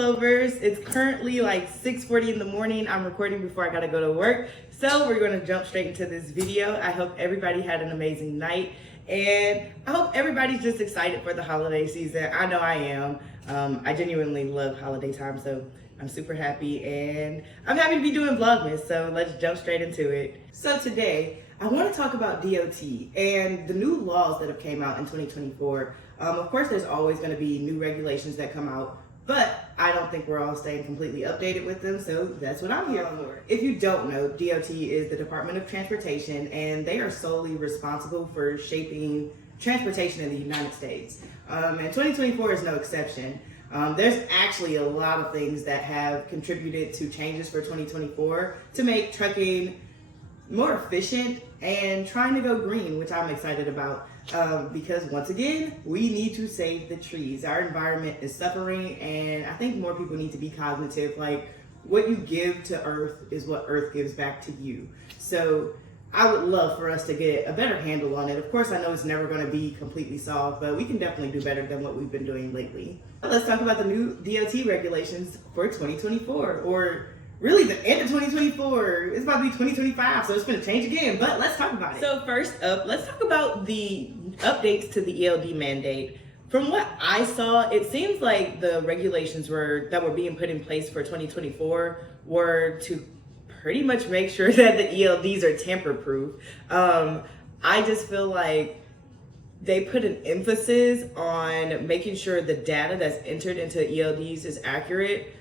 Clovers. It's currently like 6:40 in the morning. I'm recording before I gotta go to work. So we're gonna jump straight into this video. I hope everybody had an amazing night. And I hope everybody's just excited for the holiday season. I know I am. I genuinely love holiday time, so I'm super happy. And I'm happy to be doing Vlogmas, so let's jump straight into it. So today, I want to talk about DOT and the new laws that have came out in 2024. Of course, there's always going to be new regulations that come out, but I don't think we're all staying completely updated with them, so that's what I'm here for. If you don't know, DOT is the Department of Transportation, and they are solely responsible for shaping transportation in the United States. And 2024 is no exception. There's actually a lot of things that have contributed to changes for 2024 to make trucking more efficient and trying to go green, which I'm excited about because once again, we need to save the trees. Our environment is suffering, and I think more people need to be cognitive. Like, what you give to Earth is what Earth gives back to you. So I would love for us to get a better handle on it. Of course, I know it's never going to be completely solved, but we can definitely do better than what we've been doing lately. Let's talk about the new DOT regulations for 2024, or really the end of 2024. It's about to be 2025, so it's going to change again, but let's talk about it. So first up, let's talk about the updates to the ELD mandate. From what I saw, it seems like the regulations that were being put in place for 2024 were to pretty much make sure that the ELDs are tamper-proof. I just feel like they put an emphasis on making sure the data that's entered into ELDs is accurate,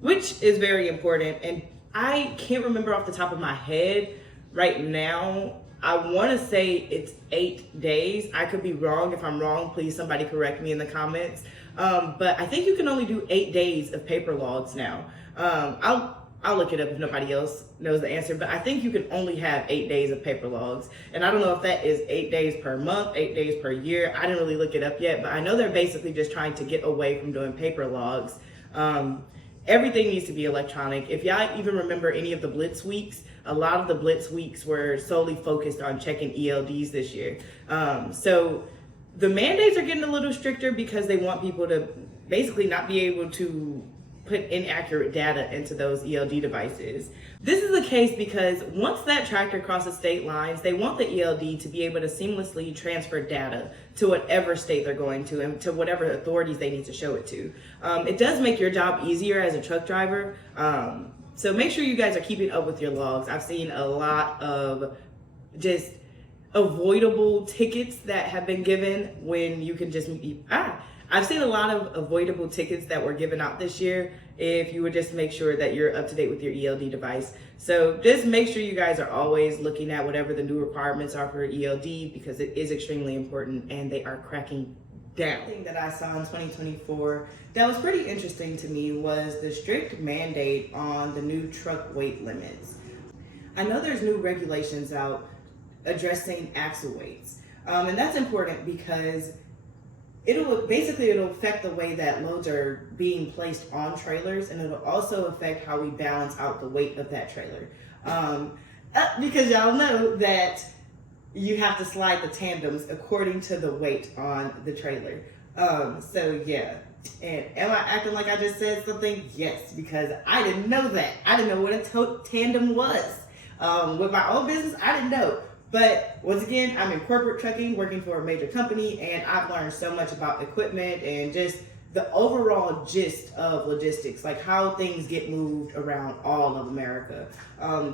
which is very important. And I can't remember off the top of my head right now. I want to say it's 8 days. I could be wrong. If I'm wrong, please somebody correct me in the comments. But I think you can only do 8 days of paper logs now. I'll look it up if nobody else knows the answer, but I think you can only have 8 days of paper logs. And I don't know if that is 8 days per month, 8 days per year. I didn't really look it up yet, but I know they're basically just trying to get away from doing paper logs. Everything needs to be electronic. If y'all even remember any of the Blitz weeks, a lot of the Blitz weeks were solely focused on checking ELDs this year. So the mandates are getting a little stricter because they want people to basically not be able to put inaccurate data into those ELD devices. This is the case because once that tractor crosses state lines, they want the ELD to be able to seamlessly transfer data to whatever state they're going to and to whatever authorities they need to show it to. It does make your job easier as a truck driver. So make sure you guys are keeping up with your logs. I've seen a lot of just avoidable tickets that have been given when you can just I've seen a lot of avoidable tickets that were given out this year if you would just make sure that you're up to date with your ELD device. So just make sure you guys are always looking at whatever the new requirements are for ELD because it is extremely important and they are cracking down. One thing that I saw in 2024 that was pretty interesting to me was the strict mandate on the new truck weight limits. I know there's new regulations out addressing axle weights, and that's important because it'll affect the way that loads are being placed on trailers, and it'll also affect how we balance out the weight of that trailer. Because y'all know that you have to slide the tandems according to the weight on the trailer. So yeah. And am I acting like I just said something? Yes, because I didn't know that. I didn't know what a tandem was. With my own business, I didn't know. But once again, I'm in corporate trucking, working for a major company, and I've learned so much about equipment and just the overall gist of logistics, like how things get moved around all of America.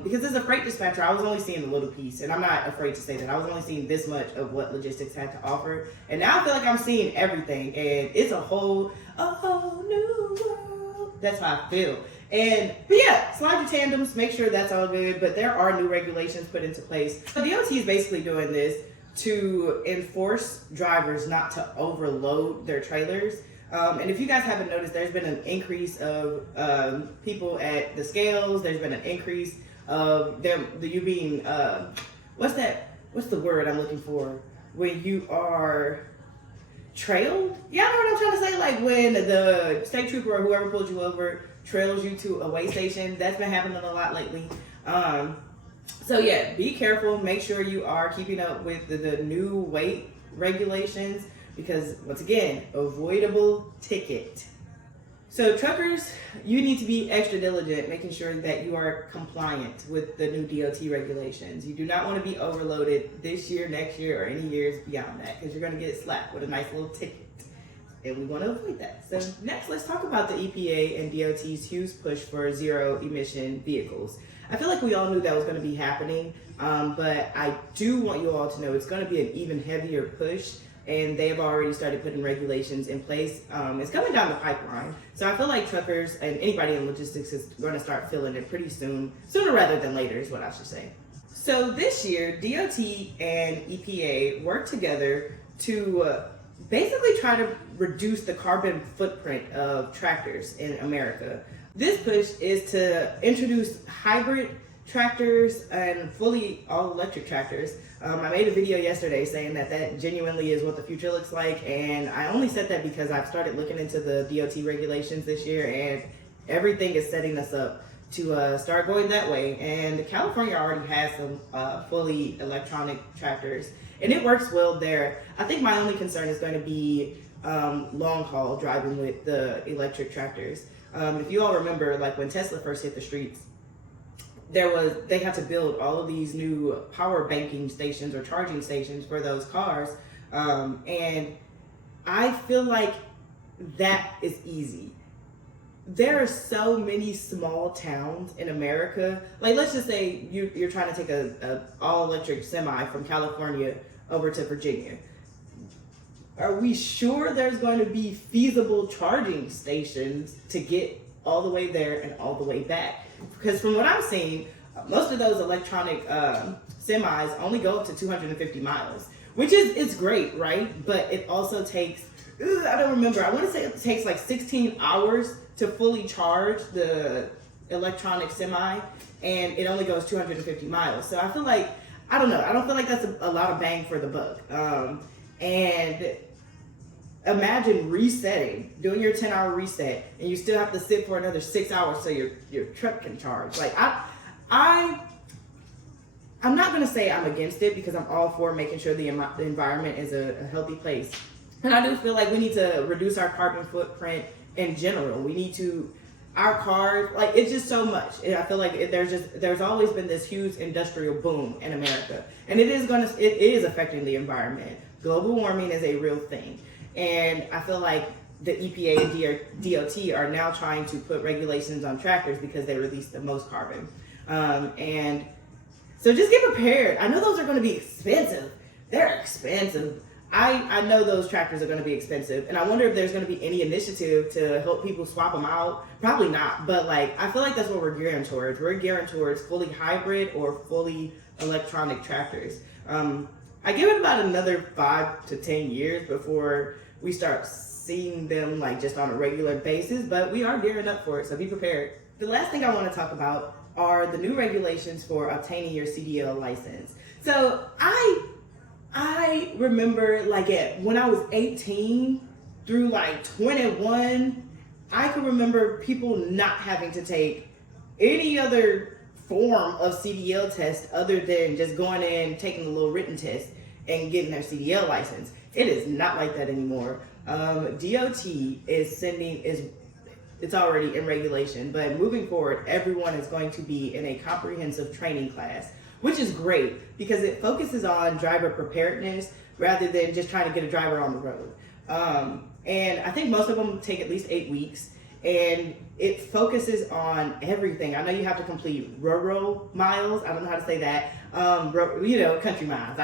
Because as a freight dispatcher, I was only seeing a little piece, and I'm not afraid to say that. I was only seeing this much of what logistics had to offer, and now I feel like I'm seeing everything, and it's a whole new world. That's how I feel. But yeah, slide your tandems, make sure that's all good, but there are new regulations put into place. So DOT is basically doing this to enforce drivers not to overload their trailers. And if you guys haven't noticed, there's been an increase of people at the scales. There's been an increase of you being, what's the word I'm looking for? When you are trailed? Y'all know what I'm trying to say? Like when the state trooper or whoever pulled you over trails you to a weigh station. That's been happening a lot lately. So yeah, be careful. Make sure you are keeping up with the new weight regulations because once again, avoidable ticket. So truckers, you need to be extra diligent, making sure that you are compliant with the new DOT regulations. You do not want to be overloaded this year, next year, or any years beyond that, because you're going to get slapped with a nice little ticket. And we want to avoid that. So next, let's talk about the EPA and DOT's huge push for zero emission vehicles. I feel like we all knew that was going to be happening, but I do want you all to know it's going to be an even heavier push. And they have already started putting regulations in place. It's coming down the pipeline. So I feel like truckers and anybody in logistics is going to start feeling it pretty soon, sooner rather than later is what I should say. So this year, DOT and EPA worked together to basically try to reduce the carbon footprint of tractors in America. This push is to introduce hybrid tractors and fully all electric tractors. I made a video yesterday saying that genuinely is what the future looks like, and I only said that because I've started looking into the DOT regulations this year, and everything is setting us up to start going that way. And California already has some fully electronic tractors, and it works well there. I think my only concern is going to be long haul driving with the electric tractors. If you all remember, like when Tesla first hit the streets, they had to build all of these new power banking stations or charging stations for those cars. And I feel like that is easy. There are so many small towns in America. Like, let's just say you're trying to take a all electric semi from California over to Virginia. Are we sure there's going to be feasible charging stations to get all the way there and all the way back? Because from what I'm seeing, most of those electronic semis only go up to 250 miles, which is great, right? But it also takes, I don't remember, I want to say it takes like 16 hours to fully charge the electronic semi, and it only goes 250 miles. So I feel like, I don't know, I don't feel like that's a lot of bang for the buck. And imagine doing your 10-hour reset, and you still have to sit for another 6 hours so your truck can charge. Like I'm not gonna say I'm against it, because I'm all for making sure the environment is a healthy place. And I do feel like we need to reduce our carbon footprint in general. We need to, our cars, like, it's just so much. And I feel like there's always been this huge industrial boom in America, and it is affecting the environment. Global warming is a real thing. And I feel like the EPA and DOT are now trying to put regulations on tractors because they release the most carbon. And so just get prepared. I know those are going to be expensive. They're expensive. I know those tractors are going to be expensive. And I wonder if there's going to be any initiative to help people swap them out. Probably not. But like, I feel like that's what we're gearing towards. We're gearing towards fully hybrid or fully electronic tractors. I give it about another 5 to 10 years before we start seeing them like just on a regular basis, but we are gearing up for it, so be prepared. The last thing I want to talk about are the new regulations for obtaining your CDL license. So I remember like when I was 18 through like 21, I can remember people not having to take any other form of CDL test other than just going in, taking the little written test, and getting their CDL license. It is not like that anymore. DOT it's already in regulation, but moving forward, everyone is going to be in a comprehensive training class, which is great because it focuses on driver preparedness rather than just trying to get a driver on the road. And I think most of them take at least 8 weeks, and it focuses on everything. I know you have to complete rural miles. I don't know how to say that. Country miles.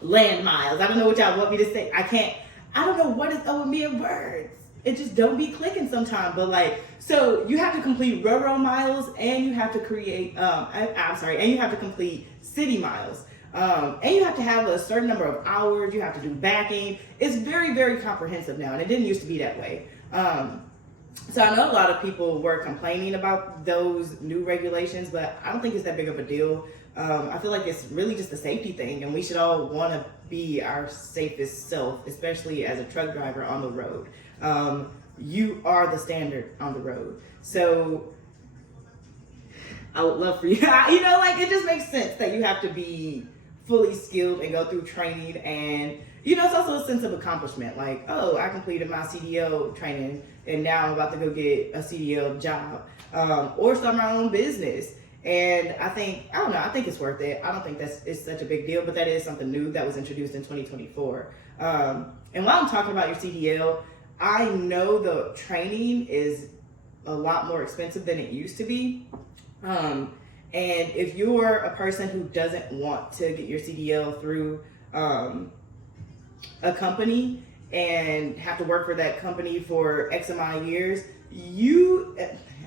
Land miles. I don't know what y'all want me to say. I don't know what is up with me in words. It just don't be clicking sometimes. But like, so you have to complete rural miles, and you have to create, and you have to complete city miles. And you have to have a certain number of hours. You have to do backing. It's very, very comprehensive now, and it didn't used to be that way. So I know a lot of people were complaining about those new regulations, but I don't think it's that big of a deal. I feel like it's really just a safety thing, and we should all want to be our safest self, especially as a truck driver on the road. You are the standard on the road. So I would love for you, it just makes sense that you have to be fully skilled and go through training, and it's also a sense of accomplishment. Like, oh, I completed my CDL training and now I'm about to go get a CDL job, or start my own business. And I think it's worth it. I don't think it's such a big deal, but that is something new that was introduced in 2024. And while I'm talking about your CDL, I know the training is a lot more expensive than it used to be. And if you're a person who doesn't want to get your CDL through a company and have to work for that company for X amount of years,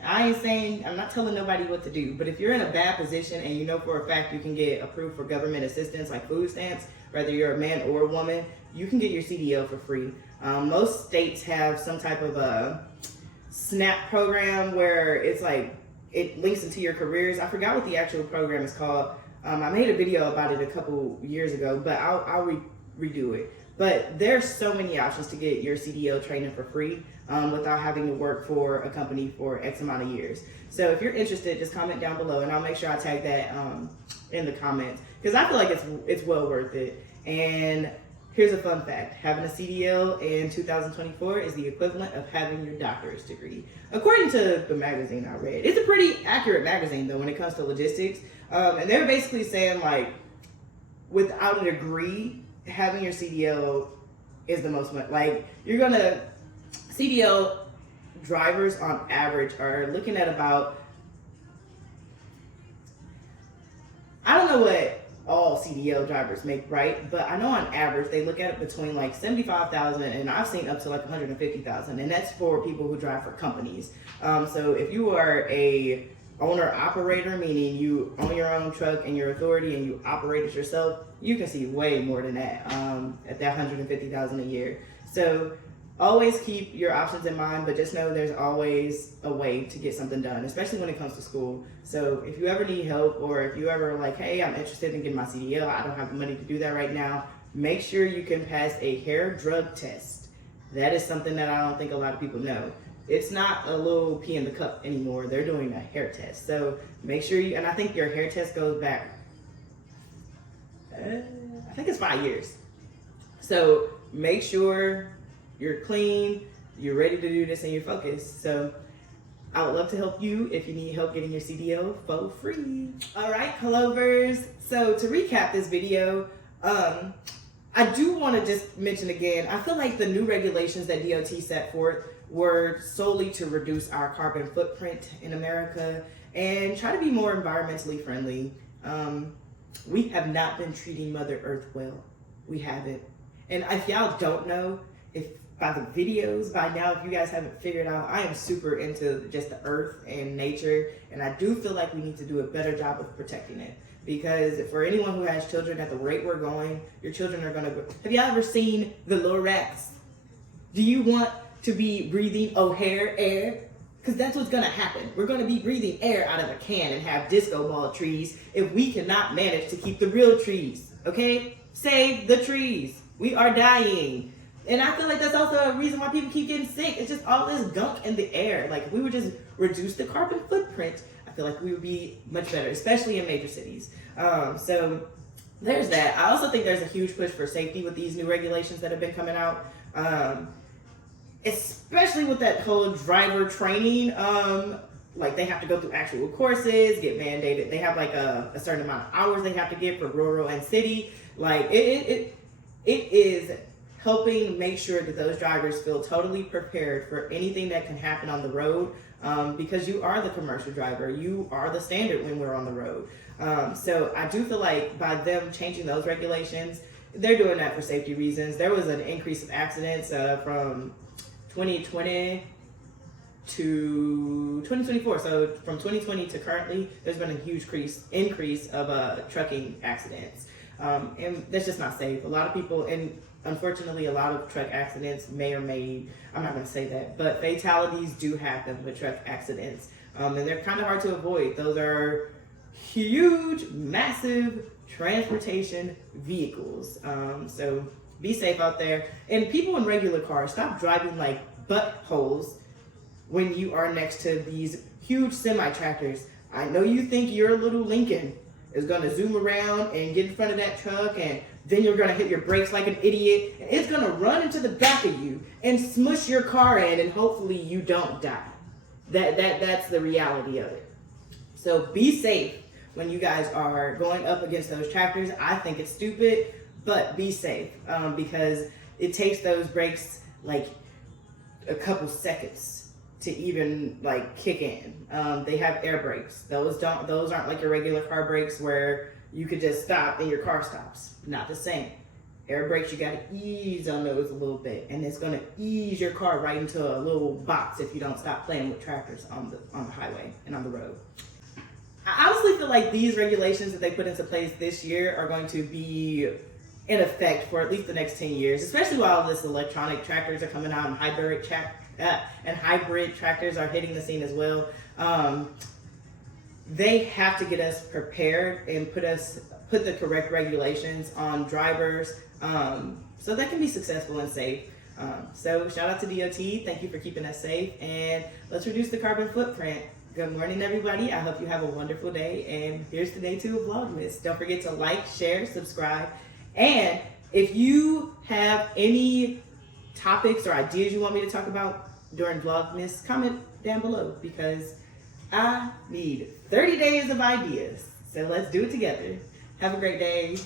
I'm not telling nobody what to do, but if you're in a bad position and you know for a fact you can get approved for government assistance like food stamps, whether you're a man or a woman, you can get your CDL for free. Most states have some type of a SNAP program where it's like, it links into your careers. I forgot what the actual program is called. I made a video about it a couple years ago, but I'll redo it. But there's so many options to get your CDL training for free without having to work for a company for X amount of years. So if you're interested, just comment down below and I'll make sure I tag that in the comments, because I feel like it's well worth it. And here's a fun fact. Having a CDL in 2024 is the equivalent of having your doctorate degree, according to the magazine I read. It's a pretty accurate magazine, though, when it comes to logistics. And they're basically saying, like, without a degree, having your CDL is the most, like, CDL drivers on average are looking at about, I don't know what all CDL drivers make, right? But I know on average they look at it between like $75,000 and I've seen up to like $150,000, and that's for people who drive for companies. So if you are a owner operator, meaning you own your own truck and your authority and you operate it yourself, you can see way more than that at that $150,000 a year. So always keep your options in mind, but just know there's always a way to get something done, especially when it comes to school. So if you ever need help, or if you ever like, hey, I'm interested in getting my CDL, I don't have the money to do that right now, make sure you can pass a hair drug test. That is something that I don't think a lot of people know. It's not a little pee in the cup anymore. They're doing a hair test. So make sure and I think your hair test goes back, I think it's 5 years. So make sure you're clean, you're ready to do this, and you're focused. So I would love to help you if you need help getting your CDL for free. All right, Clovers. So to recap this video, I do want to just mention again, I feel like the new regulations that DOT set forth were solely to reduce our carbon footprint in America and try to be more environmentally friendly. We have not been treating Mother Earth well. We haven't. And if y'all don't know, by the videos by now, if you guys haven't figured out, I am super into just the earth and nature, and I do feel like we need to do a better job of protecting it. Because for anyone who has children, at the rate we're going, your children are gonna go. Have y'all ever seen the Lorax? Do you want to be breathing O'Hare air? Because that's what's gonna happen. We're gonna be breathing air out of a can and have disco ball trees if we cannot manage to keep the real trees, okay? Save the trees. We are dying. And I feel like that's also a reason why people keep getting sick. It's just all this gunk in the air. Like, if we would just reduce the carbon footprint, I feel like we would be much better, especially in major cities. So there's that. I also think there's a huge push for safety with these new regulations that have been coming out, especially with that whole driver training. Like, they have to go through actual courses, get mandated. They have like a certain amount of hours they have to get for rural and city. Like, it is helping make sure that those drivers feel totally prepared for anything that can happen on the road, because you are the commercial driver. You are the standard when we're on the road. So I do feel like by them changing those regulations, they're doing that for safety reasons. There was an increase of accidents from 2020 to 2024. So from 2020 to currently, there's been a huge increase of trucking accidents. And that's just not safe. A lot of people, and unfortunately, a lot of truck accidents I'm not going to say that, but fatalities do happen with truck accidents. And they're kind of hard to avoid. Those are huge, massive transportation vehicles. So be safe out there. And people in regular cars, stop driving like buttholes when you are next to these huge semi-tractors. I know you think your little Lincoln is going to zoom around and get in front of that truck and then you're gonna hit your brakes like an idiot, and it's gonna run into the back of you and smush your car in, and hopefully you don't die. That's the reality of it. So be safe when you guys are going up against those tractors. I think it's stupid, but be safe, because it takes those brakes like a couple seconds to even like kick in. They have air brakes. Those aren't like your regular car brakes where you could just stop and your car stops. Not the same. Air brakes, you gotta ease on those a little bit, and it's gonna ease your car right into a little box if you don't stop playing with tractors on the highway and on the road. I honestly feel like these regulations that they put into place this year are going to be in effect for at least the next 10 years, especially while this electronic tractors are coming out and hybrid tractors are hitting the scene as well. They have to get us prepared and put the correct regulations on drivers, so they can be successful and safe. So shout out to DOT. Thank you for keeping us safe, and let's reduce the carbon footprint. Good morning, everybody. I hope you have a wonderful day, and here's the day 2 of Vlogmas. Don't forget to like, share, subscribe, and if you have any topics or ideas you want me to talk about during Vlogmas, comment down below, because I need 30 days of ideas. So let's do it together. Have a great day.